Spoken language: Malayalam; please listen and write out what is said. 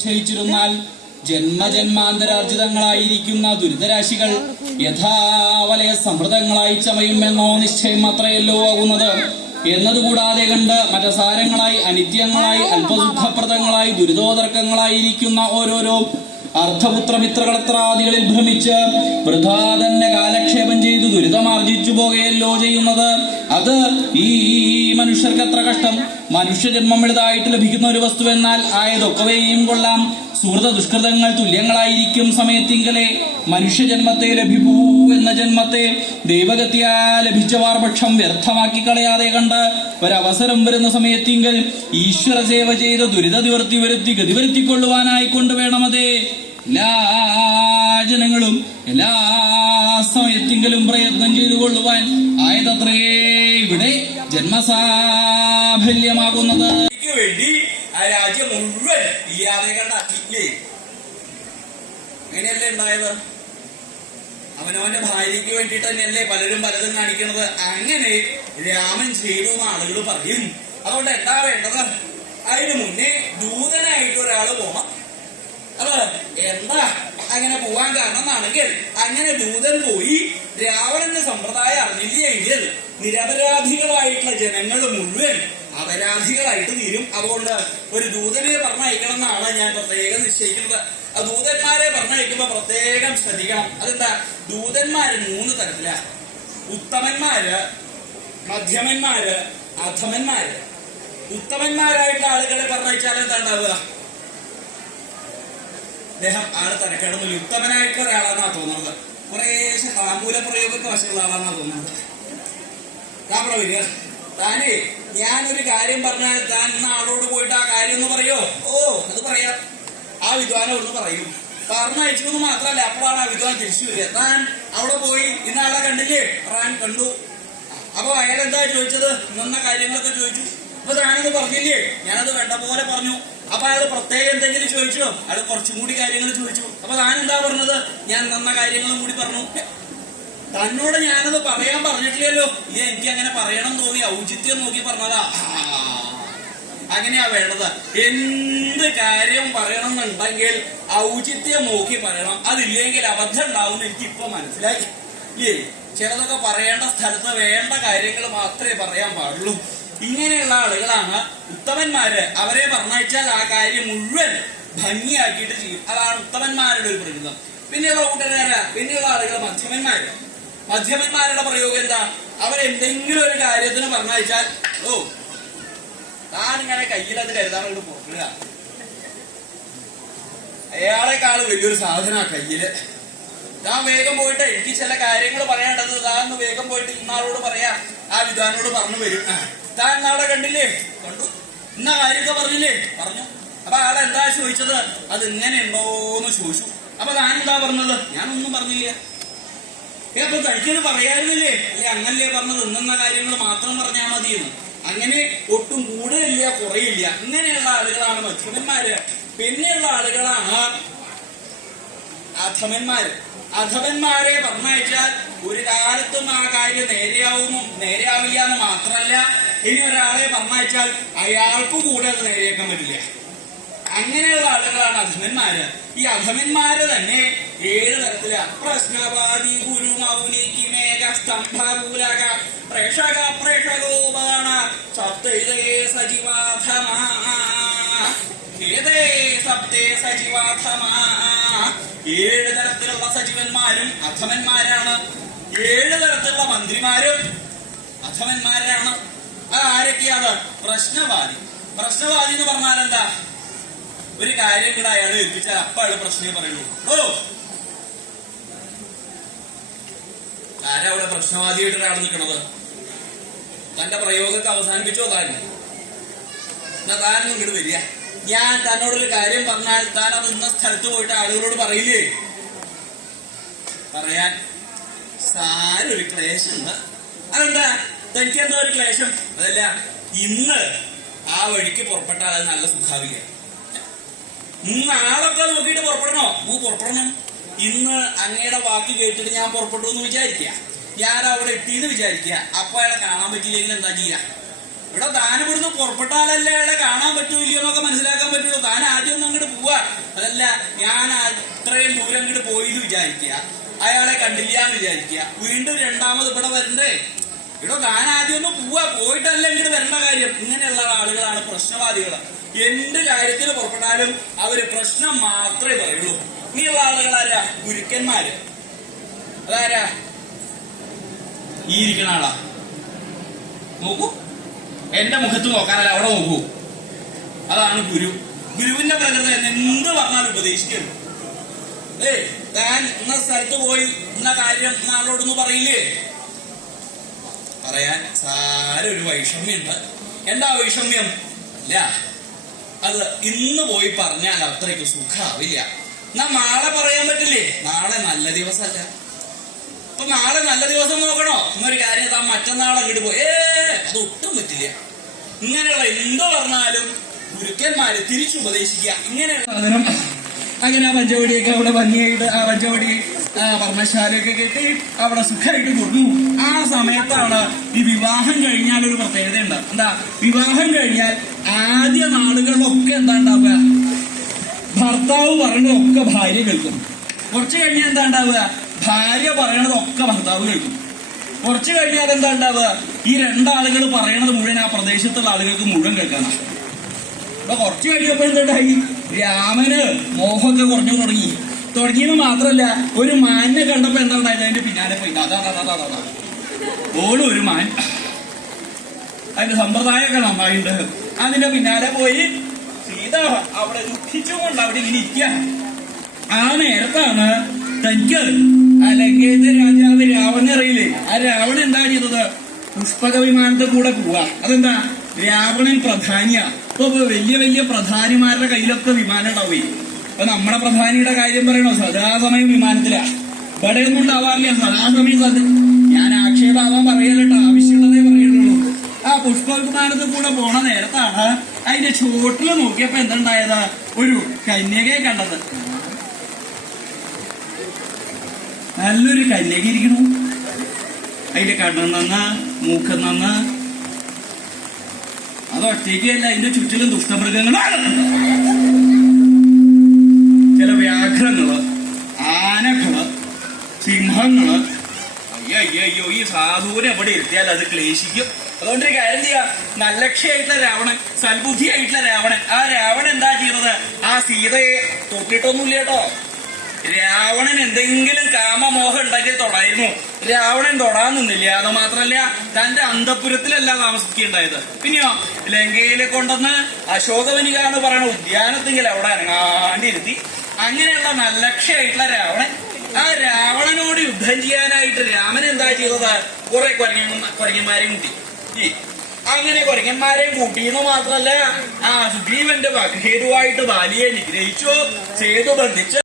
ക്ഷയിച്ചിരുന്നാൽ ജന്മജന്മാന്തരാർജിതങ്ങളായിരിക്കുന്ന ദുരിതരാശികൾ യഥാവലയ സമൃദ്ധങ്ങളായി ചമയുമെന്നോ നിശ്ചയം അത്രയല്ലോ ആകുന്നത് എന്നതുകൂടാതെ കണ്ട് മറ്റസാരങ്ങളായി അനിത്യങ്ങളായി അല്പസുഖപ്രദങ്ങളായി ദുരിതോദർക്കങ്ങളായിരിക്കുന്ന ഓരോരോ അർത്ഥപുത്രമിത്രകളത്രാദികളിൽ ഭ്രമിച്ച് വൃഥാ തന്നെ കാലക്ഷേപം ചെയ്ത് ദുരിതമാർജിച്ചു പോകുകയല്ലോ ചെയ്യുന്നത്. അത് ഈ മനുഷ്യർക്ക് എത്ര കഷ്ടം. മനുഷ്യജന്മം എളുതായിട്ട് ലഭിക്കുന്ന ഒരു വസ്തു എന്നാൽ ആയതൊക്കവയും കൊള്ളാം. സുഹൃത ദുഷ്കൃതങ്ങൾ തുല്യങ്ങളായിരിക്കും സമയത്തിങ്കലെ മനുഷ്യജന്മത്തെ ലഭിപ്പൂ എന്ന ജന്മത്തെ ദൈവഗത്യാ ലഭിച്ചവാർ പക്ഷം വ്യർത്ഥമാക്കി കളയാതെ കണ്ട് ഒരവസരം വരുന്ന സമയത്തിങ്കൽ ഈശ്വര സേവ ചെയ്ത് ദുരിത നിവർത്തി വരുത്തി ഗതി വരുത്തിക്കൊള്ളുവാനായിക്കൊണ്ട് വേണമതേ എല്ലാ ജനങ്ങളും എല്ലാ സമയത്തിങ്കിലും പ്രയത്നം ചെയ്തു കൊള്ളുവാൻ ആയതത്രേ ഇവിടെ ജന്മസാഫല്യമാകുന്നത്. വേണ്ടി ആ രാജ്യം മുഴുവൻ ഇല്ലാതെ കണ്ടാക്കില്ലേ? അങ്ങനെയല്ലേ ഉണ്ടായത്? അവനവന്റെ ഭാര്യയ്ക്ക് വേണ്ടിയിട്ട് തന്നെയല്ലേ പലരും പലതും കാണിക്കുന്നത്. അങ്ങനെ രാമൻ ചെയ്തു ആളുകൾ പറയും. അതുകൊണ്ട് എന്താ വേണ്ടത്? അതിനു മുന്നേ ദൂതനായിട്ട് ഒരാള് പോണം. അത് എന്താ അങ്ങനെ പോവാൻ കാരണം എന്നാണെങ്കിൽ, അങ്ങനെ ദൂതൻ പോയി രാവണന്റെ സമ്പ്രദായം അറിഞ്ഞില്ലെങ്കിൽ നിരപരാധികളായിട്ടുള്ള ജനങ്ങൾ മുഴുവൻ അപരാധികളായിട്ട് തീരും. അതുകൊണ്ട് ഒരു ദൂതനെ പറഞ്ഞയക്കണം എന്നാണ് ഞാൻ പ്രത്യേകം നിശ്ചയിക്കുന്നത്. ആ ദൂതന്മാരെ പറഞ്ഞയക്കുമ്പോ പ്രത്യേകം ശ്രദ്ധിക്കണം. അതെന്താ? ദൂതന്മാര് 3 തരത്തിലാണ്: ഉത്തമന്മാര്, മധ്യമന്മാര്, അധമന്മാര്. ഉത്തമന്മാരായിട്ടുള്ള ആളുകളെ പറഞ്ഞയച്ചാൽ എന്താ ഉണ്ടാവുക? അദ്ദേഹം ആള് തരക്കേടൊന്നുമില്ല, ഉത്തമനായിട്ടുള്ള ഒരാളാണെന്നാ തോന്നുന്നത്. കുറേശ്ശെ താമ്പൂല പ്രയോഗമൊക്കെ വശമുള്ള ആളാണെന്നാ തോന്നുന്നത്. താമ്പറ വരിക, താനേ ഞാനൊരു കാര്യം പറഞ്ഞാൽ താൻ ഇന്ന ആളോട് പോയിട്ട് ആ കാര്യം ഒന്ന് പറയോ? ഓ, അത് പറയാം. ആ വിദ്വാനോടൊന്ന് പറയും. പറഞ്ഞയച്ചു എന്ന് മാത്രമല്ല, അപ്പോഴാണ് ആ വിദ്വാൻ തിരിച്ചു വരിക. താൻ അവിടെ പോയി ഇന്ന ആളെ കണ്ടില്ലേ? താൻ കണ്ടു. അപ്പൊ അയാൾ എന്താ ചോദിച്ചത്? ഇന്ന കാര്യങ്ങളൊക്കെ ചോദിച്ചു. അപ്പൊ താനത് പറഞ്ഞില്ലേ? ഞാനത് വേണ്ട പോലെ പറഞ്ഞു. അപ്പൊ അയാൾ പ്രത്യേകം എന്തെങ്കിലും ചോദിച്ചോ? അയാൾ കുറച്ചും കൂടി കാര്യങ്ങൾ ചോദിച്ചു. അപ്പൊ താൻ എന്താ പറഞ്ഞത്? ഞാൻ നന്ന കാര്യങ്ങളും കൂടി പറഞ്ഞു. തന്നോട് ഞാനത് പറയാൻ പറഞ്ഞിട്ടില്ലല്ലോ. ഇല്ല, എനിക്ക് അങ്ങനെ പറയണം തോന്നി, ഔചിത്യം നോക്കി പറഞ്ഞതാ. അങ്ങനെയാ വേണ്ടത്. എന്ത് കാര്യം പറയണം എന്നുണ്ടെങ്കിൽ ഔചിത്യം നോക്കി പറയണം. അതില്ലെങ്കിൽ അബദ്ധം ഉണ്ടാവും. എനിക്ക് ഇപ്പൊ മനസ്സിലായി. ഏ, ചിലതൊക്കെ പറയേണ്ട സ്ഥലത്ത് വേണ്ട കാര്യങ്ങൾ മാത്രമേ പറയാൻ പാടുള്ളൂ. ഇങ്ങനെയുള്ള ആളുകളാണ് ഉത്തമന്മാര്. അവരെ പറഞ്ഞയച്ചാൽ ആ കാര്യം മുഴുവൻ ഭംഗിയാക്കിയിട്ട് ചെയ്യും. അതാണ് ഉത്തമന്മാരുടെ ഒരു പ്രകൃതം. പിന്നെയുള്ള കൂട്ടുകാരാ, പിന്നെയുള്ള ആളുകൾ മധ്യമന്മാര്. മധ്യമന്മാരുടെ പ്രയോഗം എന്താ? അവരെന്തെങ്കിലും ഒരു കാര്യത്തിന് പറഞ്ഞയച്ചാൽ ഓ, താനിങ്ങനെ കയ്യിലത് കരുതാൻ കൊണ്ട് പോക്കുക. അയാളെക്കാള് വലിയൊരു സാധന കയ്യില്. താൻ വേഗം പോയിട്ട് എനിക്ക് ചില കാര്യങ്ങൾ പറയേണ്ടത്, താൻ വേഗം പോയിട്ട് ഇന്നാളോട് പറയാ, ആ വിദ്വാനോട് പറഞ്ഞു വരും. താൻ നാളെ കണ്ടില്ലേ? കണ്ടു. ഇന്ന കാര്യമൊക്കെ പറഞ്ഞില്ലേ? പറഞ്ഞു. അപ്പൊ ആളെന്താ ചോദിച്ചത്? അത് ഇങ്ങനെ ഉണ്ടോന്ന് ചോദിച്ചു. അപ്പൊ താൻ എന്താ പറഞ്ഞത്? ഞാനൊന്നും പറഞ്ഞില്ല. അപ്പൊ തനിക്കത് പറയാറുന്നില്ലേ? അല്ലെ, അങ്ങനല്ലേ പറഞ്ഞത്? ഇന്ന കാര്യങ്ങൾ മാത്രം പറഞ്ഞാൽ മതിയെന്ന്. അങ്ങനെ ഒട്ടും കൂടുതലില്ല, കുറയില്ല. ഇങ്ങനെയുള്ള ആളുകളാണ് മധ്യമന്മാര്. പിന്നെയുള്ള ആളുകളാണ് അധമന്മാര്. അധമന്മാരെ പറഞ്ഞയച്ചാൽ ഒരു കാലത്തും ആ കാര്യം നേരെയാവില്ല എന്ന് മാത്രമല്ല, ഇനി ഒരാളെ പറഞ്ഞയച്ചാൽ അയാൾക്ക് കൂടെ അത് നേരെയാക്കാൻ പറ്റില്ല. അങ്ങനെയുള്ള ആളുകളാണ് അധമന്മാര്. ഈ അധമന്മാര് തന്നെ 7 തരത്തിലാണ്. പ്രശ്നവാദി, ഗുരു, മൗനിക്ക്, മേഘ, സ്തംഭൂലക, പ്രേക്ഷക, പ്രേക്ഷകോപാണ, സപ്തേ സജീവാധമാ, ഏതേ സപ്തേ സജീവാധമാ. 7 തരത്തിലുള്ള സജീവന്മാരും അധമന്മാരാണ്. 7 തരത്തിലുള്ള മന്ത്രിമാരും അധമന്മാരാണ്. അത് ആരൊക്കെയാണ്? പ്രശ്നവാദി. പ്രശ്നവാദി എന്ന് പറഞ്ഞാൽ എന്താ? ഒരു കാര്യം കൂടെ അയാൾ ഏൽപ്പിച്ചാൽ അപ്പൊ അയാൾ പ്രശ്നമേ പറയുള്ളൂ. ഓ, ആരാ അവിടെ പ്രശ്നവാദിയായിട്ട് ഒരാൾ നിൽക്കണത്? തന്റെ പ്രയോഗമൊക്കെ അവസാനിപ്പിച്ചോ? താനൊന്നും ഇങ്ങോട്ട് വരിക. ഞാൻ തന്നോടൊരു കാര്യം പറഞ്ഞാൽ താൻ അത് ഇന്ന സ്ഥലത്ത് പോയിട്ട് ആളുകളോട് പറയില്ലേ? പറയാൻ സാരൊരു ക്ലേശമുണ്ട്. അതെന്താ? തനിക്ക് എന്താ ഒരു ക്ലേശം? അതല്ല, ഇന്ന് ആ വഴിക്ക് പുറപ്പെട്ടാൽ അത് നല്ല സുഖാവില്ല. നാളൊക്കെ നോക്കിയിട്ട് പുറപ്പെടണോ? പുറപ്പെടണം. ഇന്ന് അങ്ങയുടെ വാക്ക് കേട്ടിട്ട് ഞാൻ പുറപ്പെട്ടു എന്ന് വിചാരിക്കുക. ഞാൻ അവിടെ എത്തിയെന്ന് വിചാരിക്കുക. അപ്പൊ അയാളെ കാണാൻ പറ്റില്ലെങ്കിൽ എന്താ ചെയ്യാ? ഇവിടെ താൻ ഇവിടുന്ന് പുറപ്പെട്ടാലല്ലേ അയാളെ കാണാൻ പറ്റൂല്ലയോ എന്നൊക്കെ മനസ്സിലാക്കാൻ പറ്റുള്ളൂ. താൻ ആദ്യം ഒന്ന് അങ്ങോട്ട് പോവാ. അതല്ല, ഞാൻ ഇത്രയും ദൂരം അങ്ങോട്ട് പോയിന്ന് വിചാരിക്കുക, അയാളെ കണ്ടില്ല എന്ന് വിചാരിക്കുക, വീണ്ടും രണ്ടാമത് ഇവിടെ വരണ്ടേ? ഇവിടെ താൻ ആദ്യം ഒന്ന് പോവാ, പോയിട്ടല്ല ഇങ്ങോട്ട് വരേണ്ട കാര്യം. ഇങ്ങനെയുള്ള ആളുകളാണ് പ്രശ്നവാദികൾ. എന്ത് കാര്യത്തിൽ പുറപ്പെട്ടാലും അവര് പ്രശ്നം മാത്രമേ പറയുള്ളൂ. ഇനിയുള്ള ആളുകളാരാ? ഗുരുക്കന്മാര്. അതാരാ? ഈ ഇരിക്കണ ആളാ. നോക്കൂ, എന്റെ മുഖത്ത് നോക്കാനല്ല, അവിടെ നോക്കൂ. അതാണ് ഗുരു. ഗുരുവിന്റെ പ്രകൃതി എന്ത് പറഞ്ഞാലും ഉപദേശിക്കും. താൻ ഇന്ന സ്ഥലത്ത് പോയി ഇന്ന കാര്യം നാളോടൊന്ന് പറയില്ലേ? പറയാൻ സാരൊരു വൈഷമ്യുണ്ട്. എന്താ വൈഷമ്യം? ഇല്ല, അത് ഇന്ന് പോയി പറഞ്ഞാൽ അത്രയ്ക്ക് സുഖാവില്ല. എന്നാ നാളെ പറയാൻ പറ്റില്ലേ? നാളെ നല്ല ദിവസമല്ല. അപ്പൊ നാളെ നല്ല ദിവസം നോക്കണോ? എന്നൊരു കാര്യം താൻ മറ്റന്നാൾ അങ്ങോട്ട് പോയി അതൊട്ടും പറ്റില്ല. ഇങ്ങനെയുള്ള എന്തോ പറഞ്ഞാലും ഗുരുക്കന്മാര് തിരിച്ചുപദേശിക്കുക. ഇങ്ങനെയുള്ള അങ്ങനെ ആ പഞ്ചവടിയൊക്കെ അവിടെ ഭംഗിയായിട്ട് ആ പഞ്ചവടി വർണ്ണശാലയൊക്കെ കെട്ടി അവിടെ സുഖമായിട്ട് കൊടുന്നു. ആ സമയത്താണ് ഈ വിവാഹം കഴിഞ്ഞാൽ ഒരു പ്രത്യേകത ഉണ്ട്. എന്താ? വിവാഹം കഴിഞ്ഞാൽ ആദ്യ നാളുകളിലൊക്കെ എന്താ ഉണ്ടാവുക? ഭർത്താവ് പറയണതൊക്കെ ഭാര്യ കേൾക്കും. കുറച്ച് കഴിഞ്ഞാൽ എന്താ ഉണ്ടാവുക? ഭാര്യ പറയണതൊക്കെ ഭർത്താവ് കേൾക്കും. കുറച്ച് കഴിഞ്ഞാൽ എന്താ ഉണ്ടാവുക? ഈ രണ്ടാളുകൾ പറയണത് മുഴുവൻ ആ പ്രദേശത്തുള്ള ആളുകൾക്ക് മുഴുവൻ കേൾക്കാനാണ്. അപ്പൊ കുറച്ച് കഴിഞ്ഞപ്പോ എന്തുണ്ടായി? രാമന് മോഹമൊക്കെ കുറഞ്ഞു തുടങ്ങിയെന്ന് മാത്രല്ല, ഒരു മാനിനെ കണ്ടപ്പോ എന്താ ഉണ്ടായത്? അതിന്റെ പിന്നാലെ പോയി അതാ ഓളും ഒരു മാൻ. അതിന്റെ സമ്പ്രദായമൊക്കെ നന്നായിട്ടുണ്ട്. അതിന്റെ പിന്നാലെ പോയി സീത അവിടെ ദുഃഖിച്ചുകൊണ്ട് അവിടെ ഇങ്ങനെ ഇരിക്കുക. ആ നേരത്താണ് തനിക്ക് അല്ലെങ്കിൽ രാജാവ് രാവണൻ അറിയില്ലേ? ആ രാവണൻ എന്താ ചെയ്തത്? പുഷ്പക വിമാനത്തിൽ കൂടെ പോവാ. അതെന്താ? രാവണൻ പ്രധാനിയാ. ഇപ്പൊ വലിയ വലിയ പ്രധാനിമാരുടെ കയ്യിലൊക്കെ വിമാനം ഉണ്ടാവുകയും. അപ്പൊ നമ്മുടെ പ്രധാനിയുടെ കാര്യം പറയണോ? സദാസമയം വിമാനത്തിലാ. ഇവിടെ ഒന്നും ഉണ്ടാവാറില്ല സദാസമയം. ഞാൻ ആക്ഷേപാവാൻ പറയല്ലോ, ആവശ്യമുള്ളതേ പറയുള്ളൂ. ആ പുഷ്പ വിമാനത്തിൽ കൂടെ പോണ നേരത്താണ് അതിന്റെ ചോട്ടില് നോക്കിയപ്പോ എന്തുണ്ടായത്? ഒരു കന്യകയെ കണ്ടത്. നല്ലൊരു കന്യക ഇരിക്കണു. അതിന്റെ കണ്ണം നന്ന്, മൂക്കം നന്ന്. അതൊറ്റയ്ക്കല്ല, അതിന്റെ ചുറ്റിലും ദുഷ്ടമൃഗങ്ങളാണ്. ചില വ്യാഘ്രങ്ങള്, ആനകള്, സിംഹങ്ങള്. അയ്യോ, ഈ സാധുവിനെ എവിടെ ഇരുത്തിയാൽ അത് ക്ലേശിക്കും. അതുകൊണ്ടൊരു കാര്യം ചെയ്യാ, നല്ലക്ഷയായിട്ടുള്ള രാവണൻ, സൽബുദ്ധിയായിട്ടുള്ള രാവണൻ. ആ രാവണൻ എന്താ ചെയ്യുന്നത്? ആ സീതയെ തൊട്ടിട്ടൊന്നുമില്ല കേട്ടോ. രാവണൻ എന്തെങ്കിലും കാമമോഹം ഉണ്ടെങ്കിൽ തൊടായിരുന്നു. രാവണൻ തൊടാൻ നിന്നില്ല. അത് മാത്രല്ല, തന്റെ അന്തപുരത്തിലല്ല താമസിക്കുകയുണ്ടായത്. പിന്നെയോ ലങ്കയിലെ കൊണ്ടുവന്ന് അശോകവനിക എന്ന് പറയുന്ന ഉദ്യാനത്തെങ്കിൽ അവിടെ അനങ്ങാണ്ടിരുത്തി. അങ്ങനെയുള്ള നല്ലക്ഷയായിട്ടുള്ള രാവണൻ, ആ രാവണനോട് യുദ്ധം ചെയ്യാനായിട്ട് രാമൻ എന്താ ചെയ്തത്? കുറെ കുരങ്ങന്മാരെയും കൂട്ടി. അങ്ങനെ കുരങ്ങന്മാരെയും കൂട്ടിയെന്ന് മാത്രല്ല, ആ സുഗ്രീവന്റെ വകഹേതുവായിട്ട് ബാലിയെ നിഗ്രഹിച്ചു, സേതു ബന്ധിച്ച്